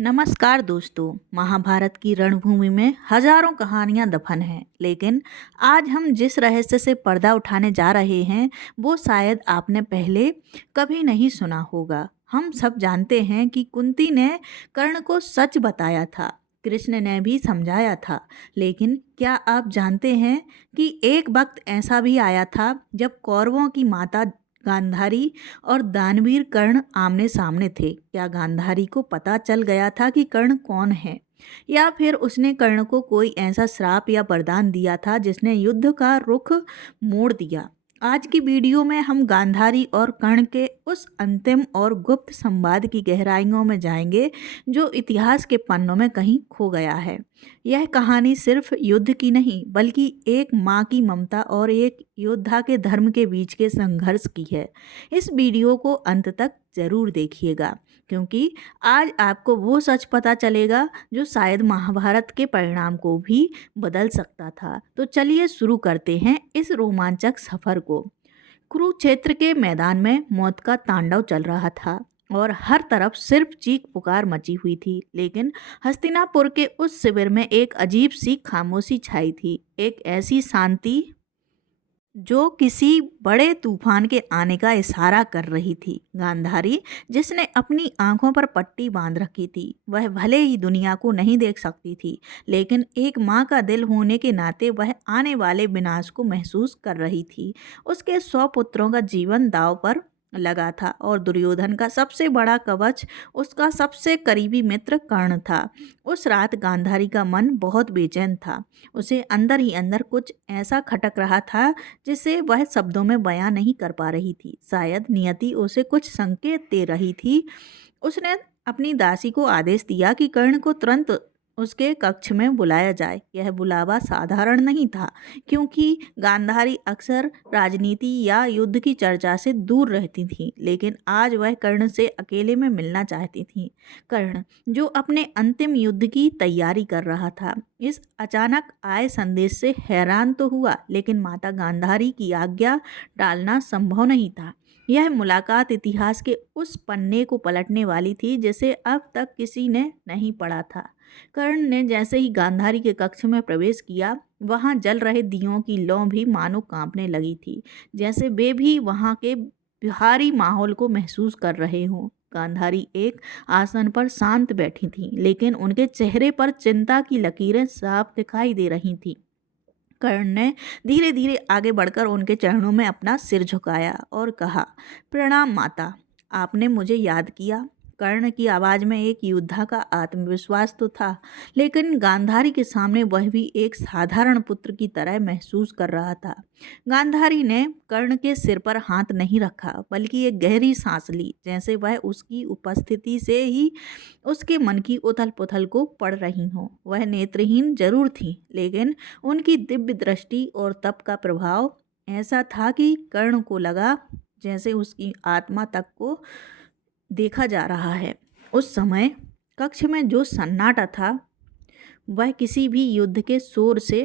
नमस्कार दोस्तों। महाभारत की रणभूमि में हजारों कहानियां दफन हैं, लेकिन आज हम जिस रहस्य से पर्दा उठाने जा रहे हैं वो शायद आपने पहले कभी नहीं सुना होगा। हम सब जानते हैं कि कुंती ने कर्ण को सच बताया था, कृष्ण ने भी समझाया था, लेकिन क्या आप जानते हैं कि एक वक्त ऐसा भी आया था जब कौरवों की माता गांधारी और दानवीर कर्ण आमने सामने थे। क्या गांधारी को पता चल गया था कि कर्ण कौन है, या फिर उसने कर्ण को कोई ऐसा श्राप या वरदान दिया था जिसने युद्ध का रुख मोड़ दिया। आज की वीडियो में हम गांधारी और कर्ण के उस अंतिम और गुप्त संवाद की गहराइयों में जाएंगे जो इतिहास के पन्नों में कहीं खो गया है। यह कहानी सिर्फ युद्ध की नहीं, बल्कि एक माँ की ममता और एक योद्धा के धर्म के बीच के संघर्ष की है। इस वीडियो को अंत तक जरूर देखिएगा, क्योंकि आज आपको वो सच पता चलेगा जो शायद महाभारत के परिणाम को भी बदल सकता था। तो चलिए शुरू करते हैं इस रोमांचक सफर को। कुरुक्षेत्र के मैदान में मौत का तांडव चल रहा था और हर तरफ सिर्फ चीख पुकार मची हुई थी, लेकिन हस्तिनापुर के उस शिविर में एक अजीब सी खामोशी छाई थी, एक ऐसी शांति जो किसी बड़े तूफान के आने का इशारा कर रही थी। गांधारी, जिसने अपनी आंखों पर पट्टी बांध रखी थी, वह भले ही दुनिया को नहीं देख सकती थी, लेकिन एक माँ का दिल होने के नाते वह आने वाले विनाश को महसूस कर रही थी। उसके 100 पुत्रों का जीवन दांव पर लगा था और दुर्योधन का सबसे बड़ा कवच उसका सबसे करीबी मित्र कर्ण था। उस रात गांधारी का मन बहुत बेचैन था। उसे अंदर ही अंदर कुछ ऐसा खटक रहा था जिसे वह शब्दों में बयां नहीं कर पा रही थी। शायद नियति उसे कुछ संकेत दे रही थी। उसने अपनी दासी को आदेश दिया कि कर्ण को तुरंत उसके कक्ष में बुलाया जाए। यह बुलावा साधारण नहीं था, क्योंकि गांधारी अक्सर राजनीति या युद्ध की चर्चा से दूर रहती थी, लेकिन आज वह कर्ण से अकेले में मिलना चाहती थी। कर्ण, जो अपने अंतिम युद्ध की तैयारी कर रहा था, इस अचानक आए संदेश से हैरान तो हुआ, लेकिन माता गांधारी की आज्ञा टालना संभव नहीं था। यह मुलाकात इतिहास के उस पन्ने को पलटने वाली थी जिसे अब तक किसी ने नहीं पढ़ा था। कर्ण ने जैसे ही गांधारी के कक्ष में प्रवेश किया, वहां जल रहे दियों की लौ भी मानो कांपने लगी थी, जैसे वे भी वहां के भारी माहौल को महसूस कर रहे हों। गांधारी एक आसन पर शांत बैठी थी, लेकिन उनके चेहरे पर चिंता की लकीरें साफ दिखाई दे रही थीं। कर्ण ने धीरे धीरे आगे बढ़कर उनके चरणों में अपना सिर झुकाया और कहा, प्रणाम माता, आपने मुझे याद किया। कर्ण की आवाज़ में एक योद्धा का आत्मविश्वास तो था, लेकिन गांधारी के सामने वह भी एक साधारण पुत्र की तरह महसूस कर रहा था। गांधारी ने कर्ण के सिर पर हाथ नहीं रखा, बल्कि एक गहरी सांस ली, जैसे वह उसकी उपस्थिति से ही उसके मन की उथल पुथल को पढ़ रही हों। वह नेत्रहीन जरूर थी, लेकिन उनकी दिव्य दृष्टि और तप का प्रभाव ऐसा था कि कर्ण को लगा जैसे उसकी आत्मा तक को देखा जा रहा है। उस समय कक्ष में जो सन्नाटा था वह किसी भी युद्ध के शोर से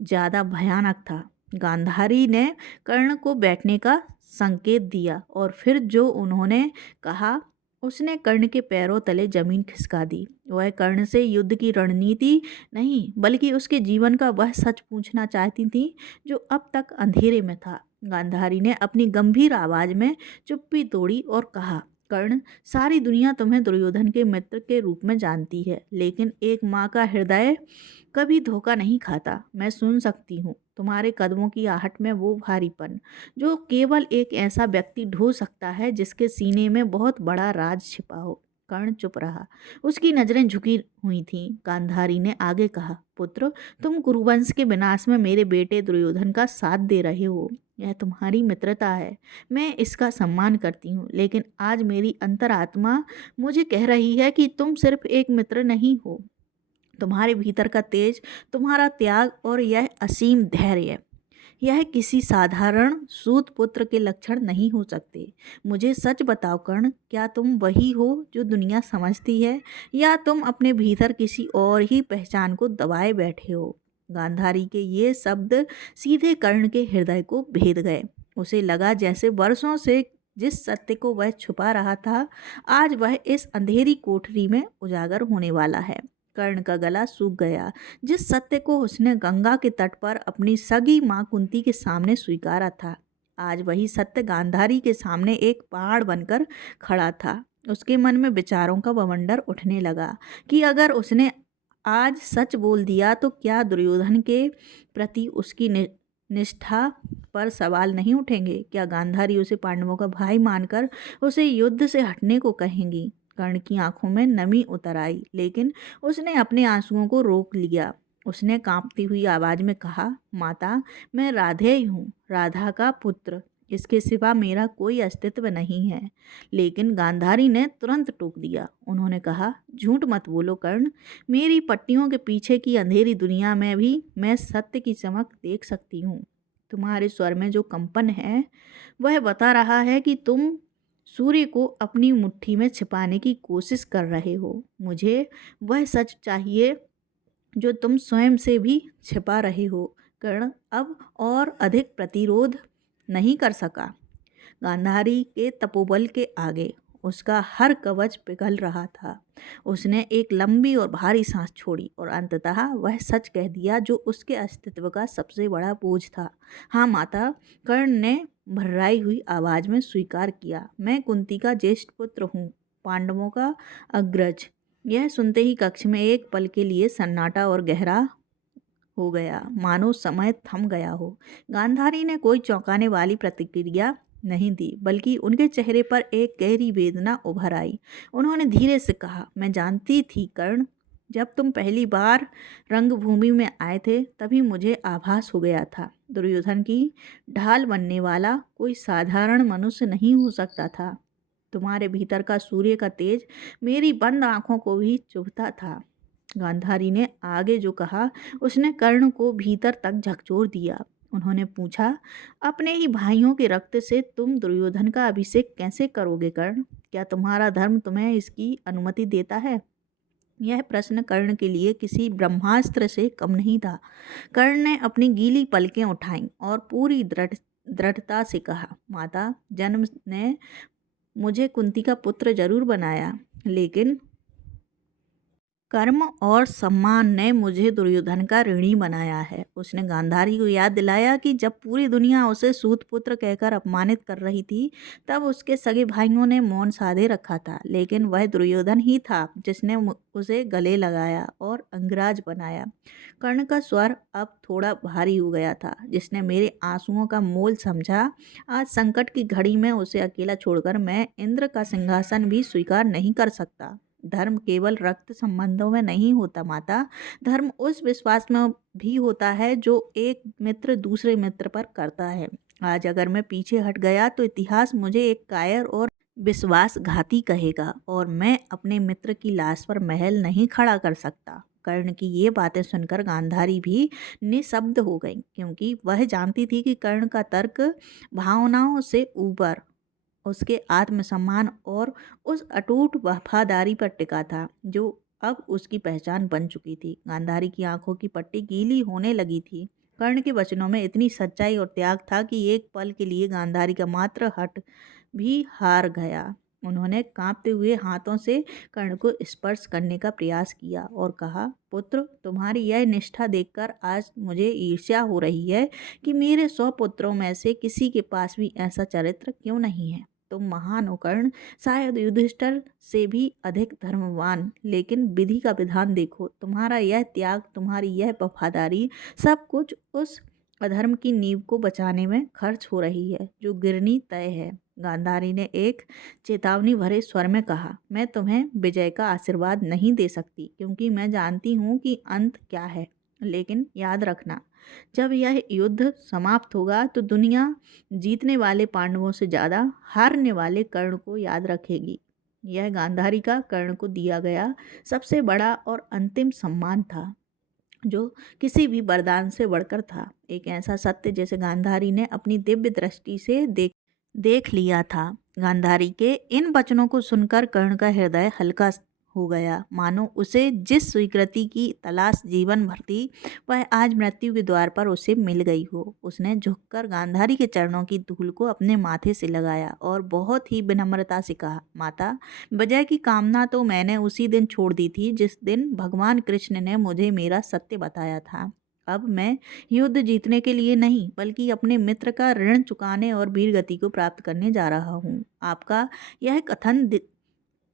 ज़्यादा भयानक था। गांधारी ने कर्ण को बैठने का संकेत दिया और फिर जो उन्होंने कहा उसने कर्ण के पैरों तले जमीन खिसका दी। वह कर्ण से युद्ध की रणनीति नहीं, बल्कि उसके जीवन का वह सच पूछना चाहती थी जो अब तक अंधेरे में था। गांधारी ने अपनी गंभीर आवाज में चुप्पी तोड़ी और कहा, कर्ण, सारी दुनिया तुम्हें दुर्योधन के मित्र के रूप में जानती है, लेकिन एक माँ का हृदय कभी धोखा नहीं खाता। मैं सुन सकती हूँ तुम्हारे कदमों की आहट में वो भारीपन जो केवल एक ऐसा व्यक्ति ढो सकता है जिसके सीने में बहुत बड़ा राज छिपा हो। कर्ण चुप रहा, उसकी नजरें झुकी हुई थीं। गांधारी ने आगे कहा, पुत्र, तुम कुरुवंश के विनाश में मेरे बेटे दुर्योधन का साथ दे रहे हो। यह तुम्हारी मित्रता है, मैं इसका सम्मान करती हूँ, लेकिन आज मेरी अंतरात्मा मुझे कह रही है कि तुम सिर्फ एक मित्र नहीं हो। तुम्हारे भीतर का तेज, तुम्हारा त्याग और यह असीम धैर्य, यह किसी साधारण सूत पुत्र के लक्षण नहीं हो सकते। मुझे सच बताओ कर्ण, क्या तुम वही हो जो दुनिया समझती है, या तुम अपने भीतर किसी और ही पहचान को दबाए बैठे हो? गांधारी के ये शब्द सीधे कर्ण के हृदय को भेद गए। उसे लगा जैसे वर्षों से जिस सत्य को वह छुपा रहा था, आज वह इस अंधेरी कोठरी में उजागर होने वाला है। कर्ण का गला सूख गया। जिस सत्य को उसने गंगा के तट पर अपनी सगी माँ कुंती के सामने स्वीकारा था, आज वही सत्य गांधारी के सामने एक पहाड़ बनकर खड़ा था। उसके मन में विचारों का बवंडर उठने लगा कि अगर उसने आज सच बोल दिया तो क्या दुर्योधन के प्रति उसकी निष्ठा पर सवाल नहीं उठेंगे? क्या गांधारी उसे पांडवों का भाई मानकर उसे युद्ध से हटने को कहेंगी? कर्ण की आंखों में नमी उतर आई, लेकिन उसने अपने आंसुओं को रोक लिया। उसने कांपती हुई आवाज में कहा, माता, मैं राधे ही हूँ, राधा का पुत्र। इसके सिवा मेरा कोई अस्तित्व नहीं है। लेकिन गांधारी ने तुरंत टोक दिया। उन्होंने कहा, झूठ मत बोलो कर्ण। मेरी पट्टियों के पीछे की अंधेरी दुनिया में भी मैं सत्य की चमक देख सकती हूँ। तुम्हारे स्वर में जो कंपन है वह बता रहा है कि तुम सूर्य को अपनी मुट्ठी में छिपाने की कोशिश कर रहे हो। मुझे वह सच चाहिए जो तुम स्वयं से भी छिपा रहे हो। कर्ण अब और अधिक प्रतिरोध नहीं कर सका। गांधारी के तपोबल के आगे उसका हर कवच पिघल रहा था। उसने एक लंबी और भारी सांस छोड़ी और अंततः वह सच कह दिया जो उसके अस्तित्व का सबसे बड़ा बोझ था। हाँ माता, कर्ण ने भर्राई हुई आवाज में स्वीकार किया। मैं कुंती का ज्येष्ठ पुत्र हूँ, पांडवों का अग्रज। यह सुनते ही कक्ष में एक पल के लिए सन्नाटा और गहरा हो गया, मानो समय थम गया हो। गांधारी ने कोई चौंकाने वाली प्रतिक्रिया नहीं दी, बल्कि उनके चेहरे पर एक गहरी वेदना उभर आई। उन्होंने धीरे से कहा, मैं जानती थी कर्ण, जब तुम पहली बार रंगभूमि में आए थे तभी मुझे आभास हो गया था। दुर्योधन की ढाल बनने वाला कोई साधारण मनुष्य नहीं हो सकता था। तुम्हारे भीतर का सूर्य का तेज मेरी बंद आंखों को भी चुभता था। गांधारी ने आगे जो कहा उसने कर्ण को भीतर तक झकझोर दिया। उन्होंने पूछा, अपने ही भाइयों के रक्त से तुम दुर्योधन का अभिषेक कैसे करोगे कर्ण? क्या तुम्हारा धर्म तुम्हें इसकी अनुमति देता है? यह प्रश्न कर्ण के लिए किसी ब्रह्मास्त्र से कम नहीं था। कर्ण ने अपनी गीली पलकें उठाईं और पूरी दृढ़ता से कहा, माता, जन्म ने मुझे कुंती का पुत्र जरूर बनाया, लेकिन कर्म और सम्मान ने मुझे दुर्योधन का ऋणी बनाया है। उसने गांधारी को याद दिलाया कि जब पूरी दुनिया उसे सूत पुत्र कहकर अपमानित कर रही थी, तब उसके सगे भाइयों ने मौन साधे रखा था, लेकिन वह दुर्योधन ही था जिसने उसे गले लगाया और अंगराज बनाया। कर्ण का स्वर अब थोड़ा भारी हो गया था। जिसने मेरे आंसुओं का मोल समझा, आज संकट की घड़ी में उसे अकेला छोड़कर मैं इंद्र का सिंहासन भी स्वीकार नहीं कर सकता। धर्म केवल रक्त संबंधों में नहीं होता माता, धर्म उस विश्वास में भी होता है जो एक मित्र दूसरे मित्र पर करता है। आज अगर मैं पीछे हट गया तो इतिहास मुझे एक कायर और विश्वासघाती कहेगा, और मैं अपने मित्र की लाश पर महल नहीं खड़ा कर सकता। कर्ण की ये बातें सुनकर गांधारी भी निशब्द हो गई, क्योंकि वह जानती थी कि कर्ण का तर्क भावनाओं से ऊपर उसके आत्मसम्मान और उस अटूट वफादारी पर टिका था जो अब उसकी पहचान बन चुकी थी। गांधारी की आंखों की पट्टी गीली होने लगी थी। कर्ण के वचनों में इतनी सच्चाई और त्याग था कि एक पल के लिए गांधारी का मात्र हट भी हार गया। उन्होंने कांपते हुए हाथों से कर्ण को स्पर्श करने का प्रयास किया और कहा, पुत्र, तुम्हारी यह निष्ठा देखकर आज मुझे ईर्ष्या हो रही है कि मेरे 100 पुत्रों में से किसी के पास भी ऐसा चरित्र क्यों नहीं है। तुम महान हो कर्ण, शायद युधिष्ठिर से भी अधिक धर्मवान, लेकिन विधि का विधान देखो। तुम्हारा यह त्याग, तुम्हारी यह वफादारी, सब कुछ उस अधर्म की नींव को बचाने में खर्च हो रही है जो गिरनी तय है। गांधारी ने एक चेतावनी भरे स्वर में कहा, मैं तुम्हें विजय का आशीर्वाद नहीं दे सकती, क्योंकि मैं जानती हूँ कि अंत क्या है। लेकिन याद रखना, जब यह युद्ध समाप्त होगा तो दुनिया जीतने वाले पांडवों से ज़्यादा हारने वाले कर्ण को याद रखेगी। यह गांधारी का कर्ण को दिया गया सबसे बड़ा और अंतिम सम्मान था, जो किसी भी वरदान से बढ़कर था। एक ऐसा सत्य जिसे गांधारी ने अपनी दिव्य दृष्टि से देख लिया था। गांधारी के इन वचनों को सुनकर कर्ण का हृदय हल्का हो गया, मानो उसे जिस स्वीकृति की तलाश जीवन भर थी वह आज मृत्यु के द्वार पर उसे मिल गई हो। उसने झुककर गांधारी के चरणों की धूल को अपने माथे से लगाया और बहुत ही विनम्रता से कहा, माता, विजय की कामना तो मैंने उसी दिन छोड़ दी थी जिस दिन भगवान कृष्ण ने मुझे मेरा सत्य बताया था। अब मैं युद्ध जीतने के लिए नहीं बल्कि अपने मित्र का ऋण चुकाने और वीर गति को प्राप्त करने जा रहा हूँ। आपका यह कथन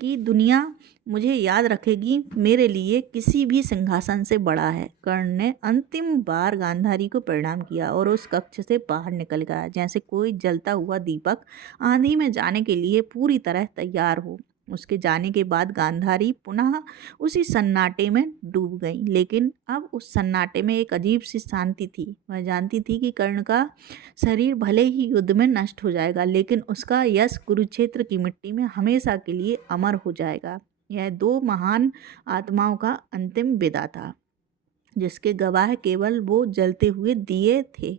कि दुनिया मुझे याद रखेगी मेरे लिए किसी भी सिंहासन से बड़ा है। कर्ण ने अंतिम बार गांधारी को प्रणाम किया और उस कक्ष से बाहर निकल गया जैसे कोई जलता हुआ दीपक आंधी में जाने के लिए पूरी तरह तैयार हो। उसके जाने के बाद गांधारी पुनः उसी सन्नाटे में डूब गई, लेकिन अब उस सन्नाटे में एक अजीब सी शांति थी। वह जानती थी कि कर्ण का शरीर भले ही युद्ध में नष्ट हो जाएगा, लेकिन उसका यश कुरुक्षेत्र की मिट्टी में हमेशा के लिए अमर हो जाएगा। यह दो महान आत्माओं का अंतिम विदा था, जिसके गवाह केवल वो जलते हुए दिए थे।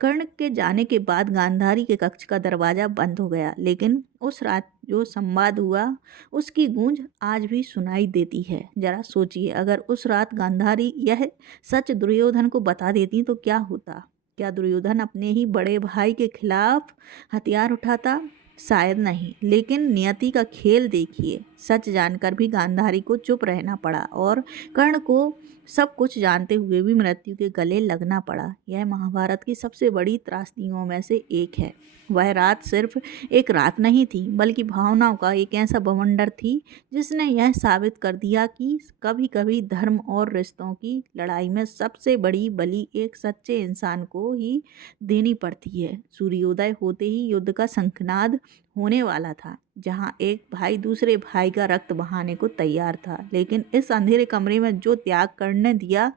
कर्ण के जाने के बाद गांधारी के कक्ष का दरवाजा बंद हो गया, लेकिन उस रात जो संवाद हुआ उसकी गूंज आज भी सुनाई देती है। जरा सोचिए, अगर उस रात गांधारी यह सच दुर्योधन को बता देती तो क्या होता? क्या दुर्योधन अपने ही बड़े भाई के खिलाफ हथियार उठाता? शायद नहीं, लेकिन नियति का खेल देखिए। सच जानकर भी गांधारी को चुप रहना पड़ा और कर्ण को सब कुछ जानते हुए भी मृत्यु के गले लगना पड़ा। यह महाभारत की सबसे बड़ी त्रासदियों में से एक है। वह रात सिर्फ एक रात नहीं थी बल्कि भावनाओं का एक ऐसा बवंडर थी जिसने यह साबित कर दिया कि कभी कभी धर्म और रिश्तों की लड़ाई में सबसे बड़ी बलि एक सच्चे इंसान को ही देनी पड़ती है। सूर्योदय होते ही युद्ध का शंखनाद होने वाला था, जहां एक भाई दूसरे भाई का रक्त बहाने को तैयार था, लेकिन इस अंधेरे कमरे में जो त्याग करने दिया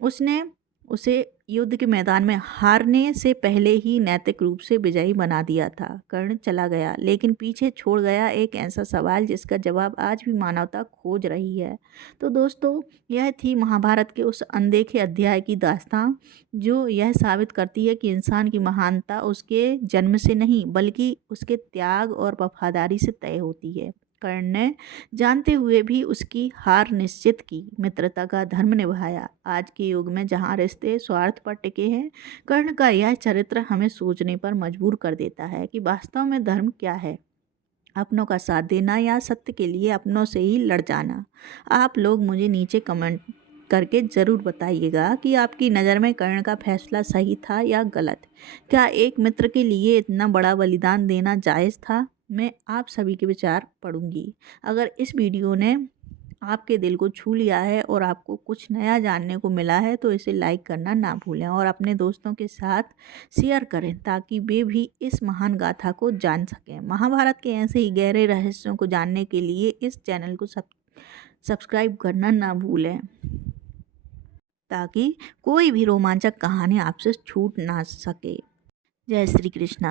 उसने उसे युद्ध के मैदान में हारने से पहले ही नैतिक रूप से विजयी बना दिया था। कर्ण चला गया, लेकिन पीछे छोड़ गया एक ऐसा सवाल जिसका जवाब आज भी मानवता खोज रही है। तो दोस्तों, यह थी महाभारत के उस अनदेखे अध्याय की दास्तां जो यह साबित करती है कि इंसान की महानता उसके जन्म से नहीं बल्कि उसके त्याग और वफादारी से तय होती है। कर्ण ने जानते हुए भी उसकी हार निश्चित की, मित्रता का धर्म निभाया। आज के युग में जहाँ रिश्ते स्वार्थ पर टिके हैं, कर्ण का यह चरित्र हमें सोचने पर मजबूर कर देता है कि वास्तव में धर्म क्या है, अपनों का साथ देना या सत्य के लिए अपनों से ही लड़ जाना। आप लोग मुझे नीचे कमेंट करके ज़रूर बताइएगा कि आपकी नज़र में कर्ण का फैसला सही था या गलत। क्या एक मित्र के लिए इतना बड़ा बलिदान देना जायज़ था? मैं आप सभी के विचार पढ़ूंगी। अगर इस वीडियो ने आपके दिल को छू लिया है और आपको कुछ नया जानने को मिला है तो इसे लाइक करना ना भूलें और अपने दोस्तों के साथ शेयर करें ताकि वे भी इस महान गाथा को जान सकें। महाभारत के ऐसे ही गहरे रहस्यों को जानने के लिए इस चैनल को सब्सक्राइब करना ना भूलें ताकि कोई भी रोमांचक कहानी आपसे छूट ना सके। जय श्री कृष्णा।